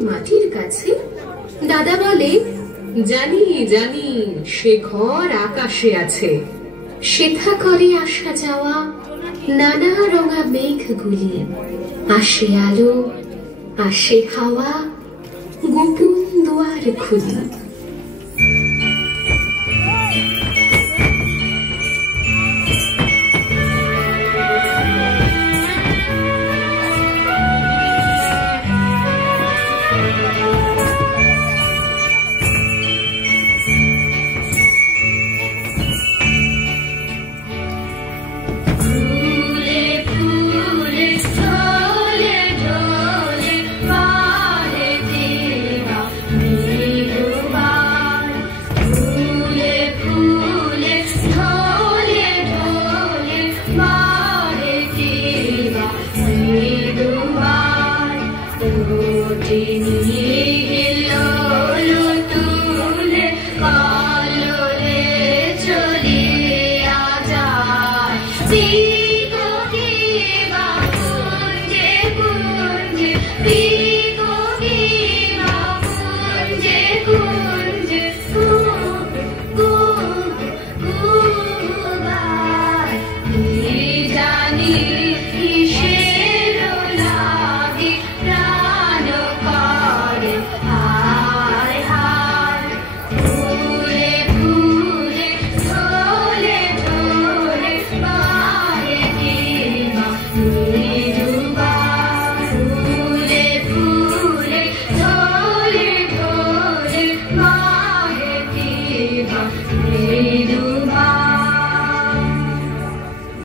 মাটির কাছে। দাদা বলে, জানি জানি সে ঘর আকাশে আছে। সেথা করে আসা যাওয়া নানা রঙা মেঘগুলি, আসে আলো, আসে হাওয়া, গোপন দুয়ার খুলি। Yeah.